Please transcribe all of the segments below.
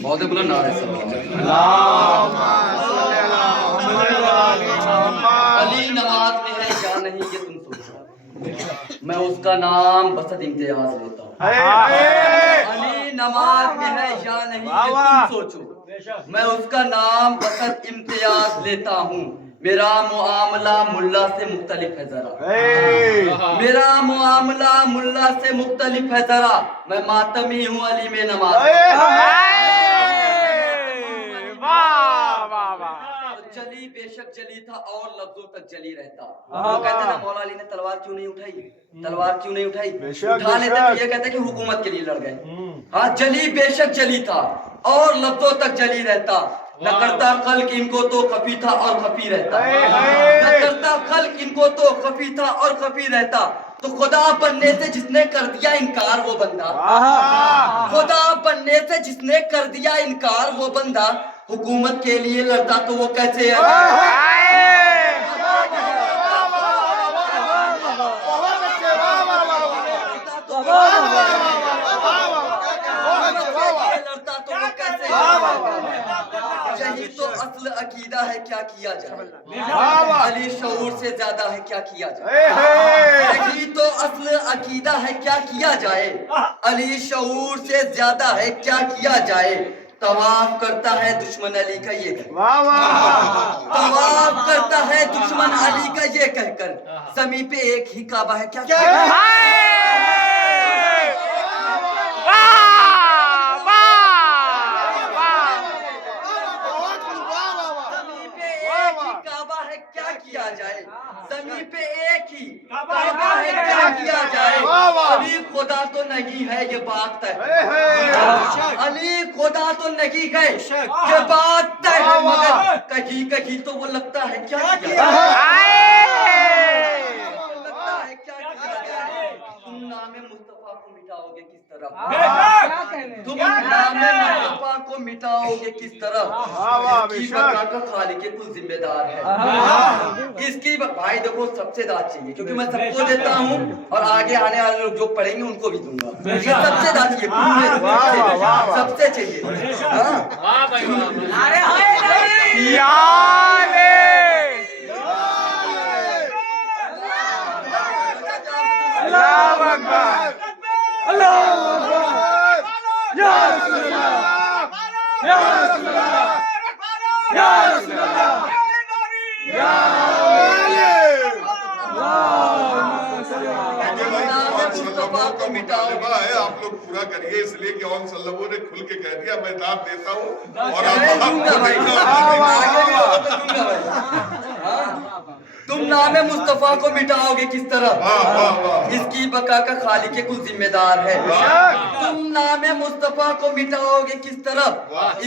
बहुत बुला नारे अली नमाज में है या नहीं ये तुम सोचो, मैं उसका नाम बसत इम्तियाज लेता हूँ। अली नमाज में है या नहीं ये तुम सोचो, मैं उसका नाम बसत इम्तियाज लेता हूँ। मेरा मुआमला मुल्ला से मुख्तलिफ है जरा, मेरा मुआमला मुल्ला से मुख्तलिफ है जरा, मैं मातमी हूँ अली में नमाज। जली बेशक जली था और लफ्जों तक जली रहता। वो कहते ना मौला अली ने तलवार क्यों नहीं उठाई, तलवार क्यों नहीं उठाई, उठा लेते तो ये कहते कि हुकूमत के लिए लड़ गए। हाँ, जली बेशक जली था और लफ्जों तक जली रहता, न करता खल्क इनको तो खफी था और खफी रहता, न करता खल्क इनको तो खफी था और खफी रहता। तो खुदा बनने से जिसने कर दिया इनकार वो बंदा, खुदा बनने से जिसने कर दिया इनकार वो बंदा, हुकूमत के लिए लड़ता तो वो कैसे है। यही तो असल अकीदा है, क्या किया जाए। अली शऊर से ज्यादा है, क्या किया जाए। यही तो असल अकीदा है, क्या किया जाए। अली शऊर से ज्यादा है, क्या किया जाए। तवाफ करता है दुश्मन अली का ये तवाफ करता है दुश्मन अली का ये कहकर, ज़मीं पे एक ही काबा है, क्या किया जाए। किया जाए, ज़मीन पे एक ही काबा है, क्या किया जाए। अली खुदा तो नहीं है ये बात तय, अली खुदा तो नहीं है ये बात तय है, मगर कहीं कहीं तो वो लगता है क्या किया जाए। तुम नामे मुस्तफा को मिटाओगे किस तरह, तुम नामे मुस्तफा को मिटाओगे किस तरह। इसकी बका का खालिक कुल जिम्मेदार है, इसकी भाई देखो सबसे दाद चाहिए, क्योंकि मैं सबको देता हूँ और आगे आने वाले लोग जो पढ़ेंगे उनको भी दूंगा। सबसे दाद चाहिए, सबसे चाहिए। है आप लोग पूरा करिए, इसलिए कि और सल्लमों ने खुल के कह दिया मैं दाद देता हूँ और तुम नामे मुस्तफा को मिटाओगे किस तरह, इसकी बका का खालिक कुल जिम्मेदार है। तुम नामे मुस्तफा को मिटाओगे किस तरह,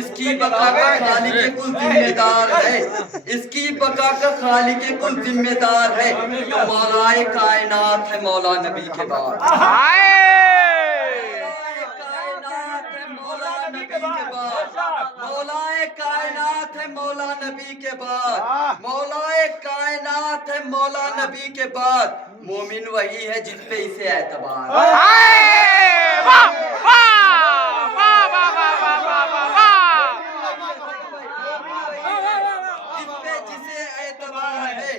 इसकी बका का खालिक कुल जिम्मेदार है, इसकी बका का खालिक कुल जिम्मेदार है। मौलाए कायनात है मौला नबी के बाद, मौलाए कायनात है मौला नबी के बाद, मौलाए कायनात है मौला नबी के बाद। मोमिन वही है जिस पे इसे एतबार, जिसे एतबार है।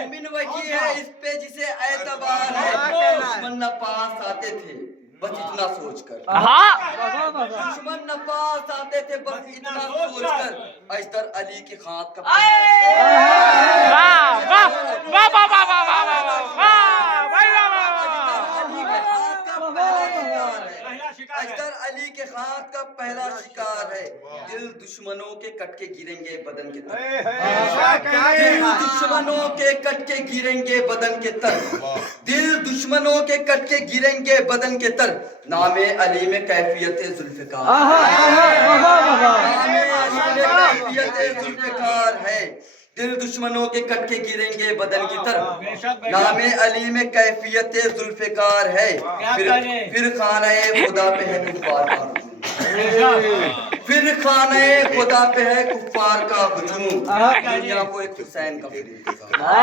मोमिन वही है इस पे जिसे एतबार है। दुश्मन न पास आते थे बस इतना सोचकर, दुश्मन न पास आते थे बस इतना सोचकर। अजदर अली के खात का अजदर अली के हाथ का पहला शिकार है। दिल दुश्मनों के कट के गिरेंगे बदन के तर, दिल दुश्मनों के कट के गिरेंगे बदन के तर, दिल दुश्मनों के कट के गिरेंगे बदन के तर। नामे अली में कैफियत जुल्फ़िकार, नामे अली में कैफियत जुल्फ़िकार है। दिल दुश्मनों के कट के गिरेंगे बदन की तरफ, नामे अली में कैफियत जुल्फ़िकार है। फिर खाने खुदा पे है कुफ्फार का, फिर खाने खुदा पे है कुफ्फार का हुजूम। दुनिया को एक हुसैन का फिर इंतज़ार है,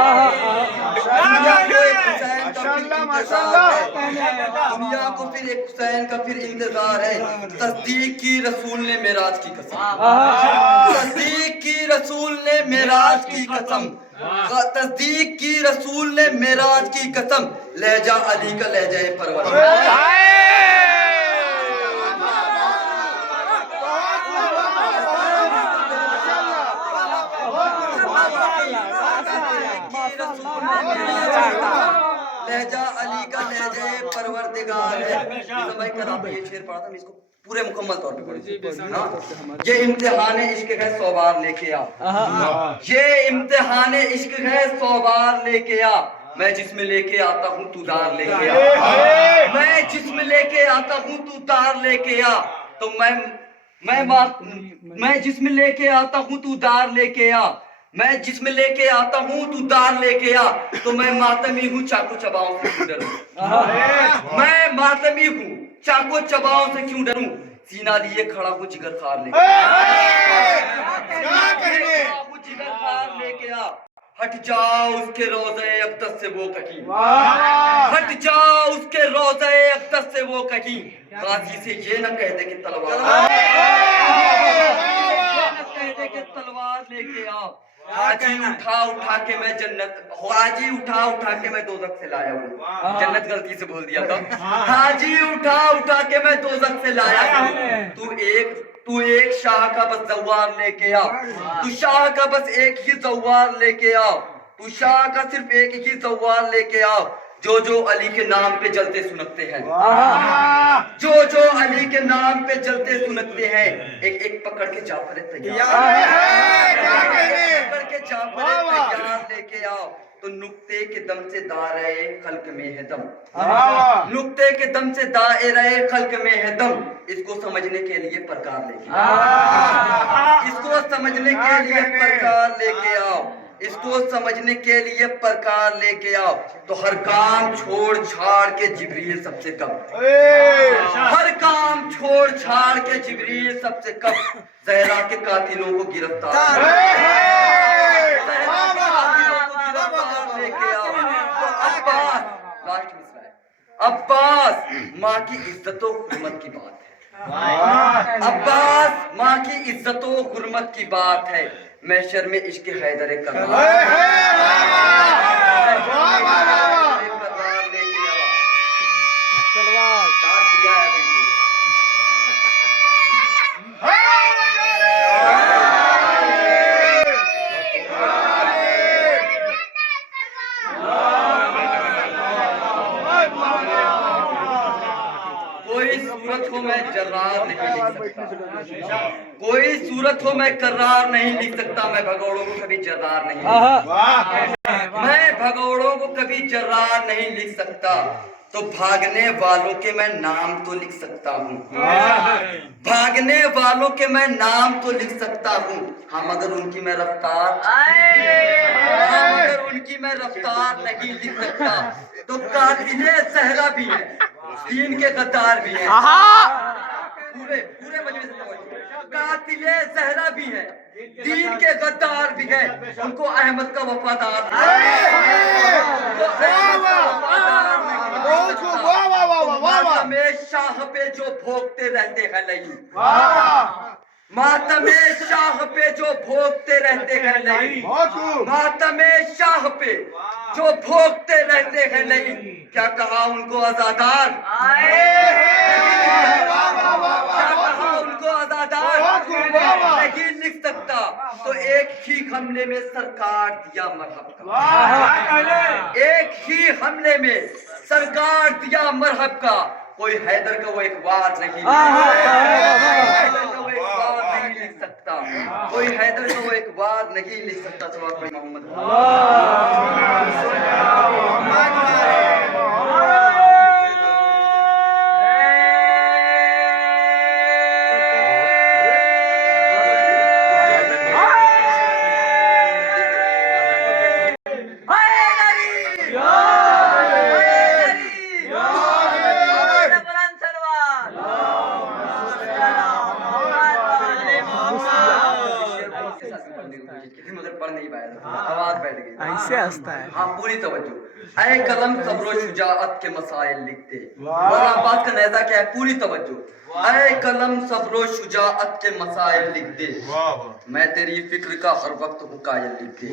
दुनिया को एक हुसैन का फिर इंतज़ार है। दुनिया को फिर एक हुसैन का फिर इंतजार है। तस्दीक की रसूल ने मेराज की कसम, तस्दीक की रसूल ने मेराज की कसम, तस्दीक की रसूल ने मेराज की कसम, लहजा अली का लहजा परवर। लहजा अली का लहजा परवरदिगार है। भाई कल आपने ये शेर पढ़ा था, मैं इसको पूरे मुकम्मल तौर पे पढ़ी। हाँ, ये इम्तिहान इश्क है 100 बार लेके आ, ये इम्तिहान इश्क है 100 बार लेके आ, मैं जिसमें लेके आता हूँ तू दार लेके आ, मैं जिसमें लेके आता हूँ तू दार लेके आ, तो मैं जिसमें लेके आता हूँ तू दार लेके आ, मैं जिसमें लेके आता हूँ तू दार लेके आ, तो मैं मातमी हूँ चाकू चबाओं से क्यों डरूं, मैं मातमी हूँ चाकू चबाओं से क्यों डरूं, सीना लिए खड़ा हूँ जिगर खार लेके जिगर खार लेके आ, हट जाओ उसके रोज़े अक़दस से वो कहीं, हट जाओ उसके रोज़े अक़दस से वो कहीं, गाजी से ये न कह दे कि तलवार लेके आओ, हाजी उठा उठा के मैं जन्नत, हाजी उठा उठा के मैं दोज़ख से लाया हूँ, जन्नत गलती से बोल दिया था, हाजी उठा उठा के मैं दोज़ख से लाया हूँ, तू एक शाह का बस जवार लेके आ, तू शाह का बस एक ही जवार लेके आ, तू शाह का सिर्फ एक ही जवार लेके आ, जो अली के नाम पे जलते सुनकते हैं, जो अली के नाम पे जलते सुनकते हैं, एक पकड़ के जाफर तैयार, पकड़ के जाफर तैयार लेके आओ, तो नुक्ते के दम से दायरे खल्क में है दम, नुक्ते के दम से दायरे खल्क में है दम, इसको समझने के लिए प्रकार लेके आओ, इसको समझने के लिए प्रकार लेके आओ, इसको समझने के लिए प्रकार लेके आओ, तो हर काम छोड़ छाड़ के जिब्रील सबसे कम, हर काम छोड़ छाड़ के जिब्रील सबसे कम, ज़हरा के कातिलों को गिरफ्तार लेके आओ, तो अब्बास माँ की इज्जतों हुर्मत की बात है, अब्बास माँ की इज्जतों हुर्मत की बात है, महशर में इश्क हैदर कररार लेके आओ, साथ दिया है अभी कोई सूरत हो मैं जर्रार नहीं लिख सकता, कोई सूरत हो मैं कर्रार नहीं लिख सकता, मैं भगौड़ों को कभी जर्रार नहीं लिख सकता, मैं भगौड़ों को कभी जर्रार नहीं लिख सकता, तो भागने वालों के मैं नाम तो लिख सकता हूँ, भागने वालों के मैं नाम तो लिख सकता हूँ, हाँ मगर उनकी मैं रफ्तार, हाँ मगर उनकी मैं रफ्तार नहीं लिख सकता, तो कातिले सहरा भी है, दीन के गद्दार भी हैं, पूरे मजलिस से तवज्जो, कातिले सहरा भी है, दीन के गद्दार भी हैं, उनको अहमद का वफादार मातमे शाह पे जो भोगते रहते हैं नहीं, मातमे शाह पे जो भोगते रहते हैं नहीं, मातमे शाह पे जो भोगते रहते हैं नहीं, क्या कहा उनको आजादार, क्या कहा उनको आजादार नहीं लिख सकता, तो एक ही हमले में सरकार दिया मरहब का, एक ही हमले में सरकार दिया मरहब का, कोई हैदर का वो एक वार नहीं, लिख सकता, कोई हैदर का वो एक वार नहीं लिख सकता, सवाल कोई मोहम्मद मगर पढ़ नहीं पाया था, आवाज बैठ गई, ऐसे हंसता है, हाँ पूरी तवज्जो, اے قلم صبر و شجاعت کے مسائل لکھ دے. مولانا عباس کا نیزہ کیا ہے؟ پوری توجہ. اے قلم صبر و شجاعت کے مسائل لکھ دے, میں تیری فکر کا ہر وقت ہوں قائل لکھ دے.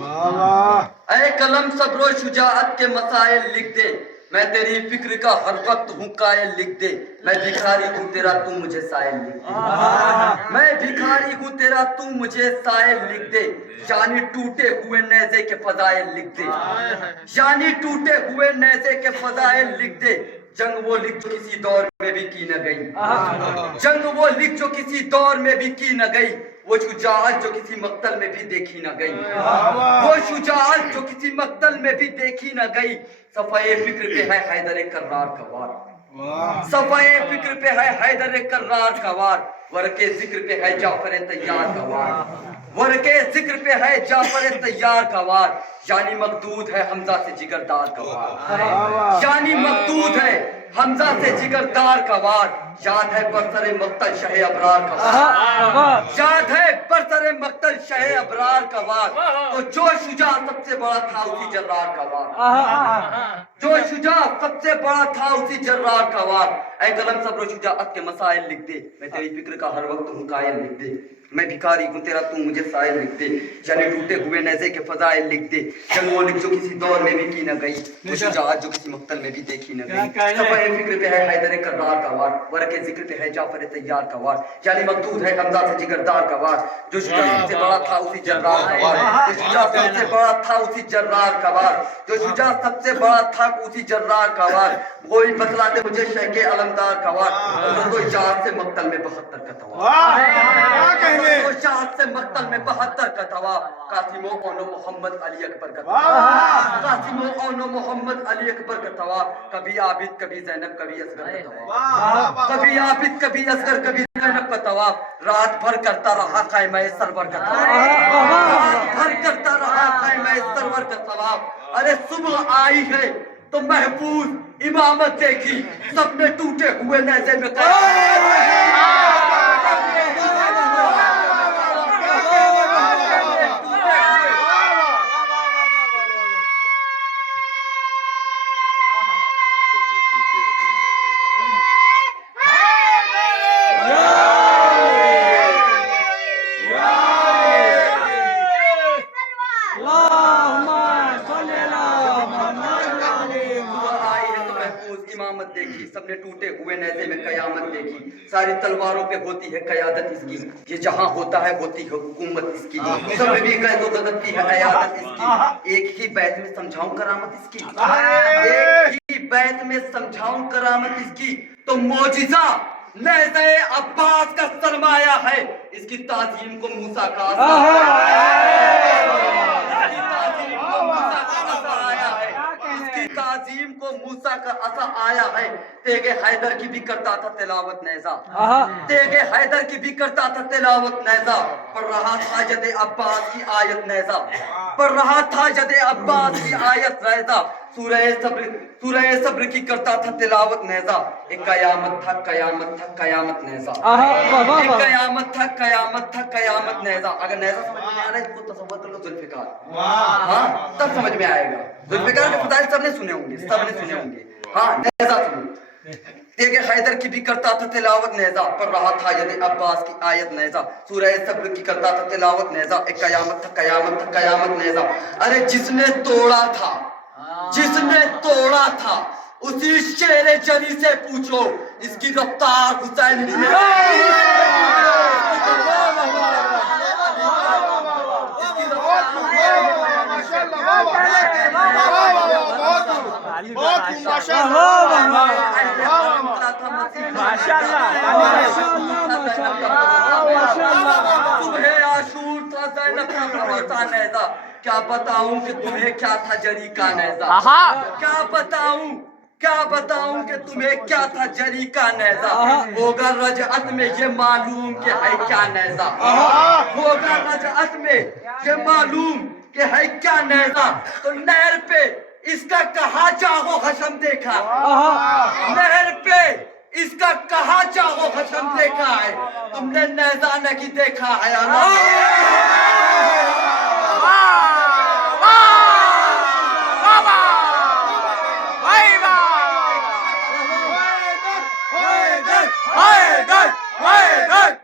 اے قلم صبر و شجاعت کے مسائل لکھ دے, میں تیری فکر کا ہر وقت ہوں قائل لکھ دے. میں بھکاری ہوں تیرا تو مجھے سائل لکھ دے. میں بھکاری ہوں تیرا تو مجھے سائل لکھ دے. یعنی ٹوٹے ہوئے نیزے کے فضائل لکھ دے. یعنی ٹوٹے ہوئے نیزے کے فضائل لکھ دے. جنگ وہ لکھ جو کسی دور میں بھی کی نہ گئی. جنگ وہ لکھ جو کسی دور میں بھی کی نہ گئی. وہ شجاعت جو کسی مقتل میں بھی دیکھی نہ گئی. وہ شجاعت جو کسی مقتل میں بھی دیکھی نہ گئی. صفحۂ فکر پہ ہے حیدر کرار کا وار. صفحۂ فکر پہ ہے حیدر کرار کا وار. ورقے ذکر پہ ہے جعفر طیار کا وار. ورقے ذکر پہ ہے جعفر طیار کا وار. یعنی مقدود ہے حمزہ سے جگردار کا وار. یعنی مقدود ہے حمزہ سے جگردار کا وار. یاد ہے برسر مقتل شہ ابرار کا وار. یاد ہے برسر مقتل شہ ابرار کا وار. تو جو شجاع سب سے بڑا تھا اسی جرار کا وار. جو شجاع سب سے بڑا تھا اسی جرار کا وار. اے قلم صبر و شجاعت کے مسائل لکھ دے, میں تیری فکر کا ہر وقت ہوں قائل لکھ دے. میں بھکاری ہوں تیرا تو مجھے سائل لکھ دے. یعنی ٹوٹے ہوئے نیزے کے فضائل لکھ دے. جنگ وہ لکھ جو کسی دور میں بھی کی نہ گئی. وہ شجاعت جو کسی مقتل میں بھی دیکھی نہ گئی. صفحۂ فکر پہ ہے حیدر کرار کا وار. ورقے ذکر پہ ہے جعفر طیار کا وار. یعنی مقدود ہے حمزہ سے جگردار کا وار. جو شجاع سب سے بڑا تھا اسی جرار کا وار. جو شجاع سب سے بڑا تھا اسی جرار کا وار. جو شجاع سب سے بڑا تھا اسی جرار کا وار. وہی بتلا دے مجھے شیخ علمدار کا وار. تو شجاعت سے مقتل میں 72 کا توار. تو شجاعت سے مقتل میں 72 کا توار. قاسم و اون و محمد علی اکبر کا توار. قاسم و اون و محمد علی اکبر کا توار. کبھی عابد کبھی زینب کبھی اصغر کا توار. کبھی عابد کبھی اصغر کبھی زینب کا توار. رات بھر کرتا رہا قائمہ سرور کا توار. رات بھر کرتا رہا قائمہ سرور کا توار. ارے صبح آئی ہے تو محفوظ امامت دیکھی, سب نے ٹوٹے ہوئے نیزے میں دیکھی, سب نے ٹوٹے ہوئے نیزے میں قیامت دیکھی. ساری تلواروں پہ ہوتی ہے قیادت اس کی. یہ جہاں ہوتا ہے ہوتی ہے حکومت اس کی. سب میں بھی قید و غضب کی ہے عیادت اس کی. ایک ہی بیت میں سمجھاؤں کرامت اس کی. ایک ہی بیت میں سمجھاؤں کرامت اس کی. تو معجزہ نیزہ عباس کا سرمایہ ہے. اس کی تعظیم کو موسیٰ کا تعظیم کو موسیٰ کا عصا آیا ہے. تیغ حیدر کی بھی کرتا تھا تلاوت نیزہ. تیغ حیدر کی بھی کرتا تھا تلاوت نیزہ. پڑھ رہا تھا جد عباس کی آیت نیزہ. پڑھ رہا تھا جد عباس کی آیت نیزہ. سورہ صبر کی کرتا تھا تلاوت نیزہ. ایک قیامت تھا قیامت تھا قیامت نیزہ. ایک قیامت تھا قیامت تھا قیامت نیزہ. اگر نیزہ سمجھ میں آ رہا ہے اس کو تصور کر لو ذوالفقار. ہاں تب سمجھ میں آئے گا. ذوالفقار کے فضائل سب نے سنے ہوں گے, سب نے سنے ہوں گے. ہاں نیزہ سنو. تیغ حیدر کی بھی کرتا تھا تلاوت نیزہ. پڑھ رہا تھا جد عباس کی آیت نیزہ. سورہ صبر کی کرتا تھا تلاوت نیزہ. ایک قیامت تھا قیامت تھا قیامت نیزہ. ارے جس نے توڑا تھا, جس نے توڑا تھا, اسی شیر جری سے پوچھو اس کی رفتار حسین کیا بتاؤں کہ تمہیں کیا تھا جری کا نیزہ. کیا بتاؤں کیا بتاؤں کہ تمہیں کیا تھا جری کا نیزہ. ہوگا رجعت میں یہ معلوم کہ ہے کیا نیزہ. ہوگا رجعت میں یہ معلوم کہ ہے کیا نیزہ. تو نہر پہ اس کا کہاں چاہو حشم دیکھا. نہر پہ اس کا کہاں چاہو حشم دیکھا ہے. تم نے نیزہ نہیں دیکھا ہے. وحدت وحدت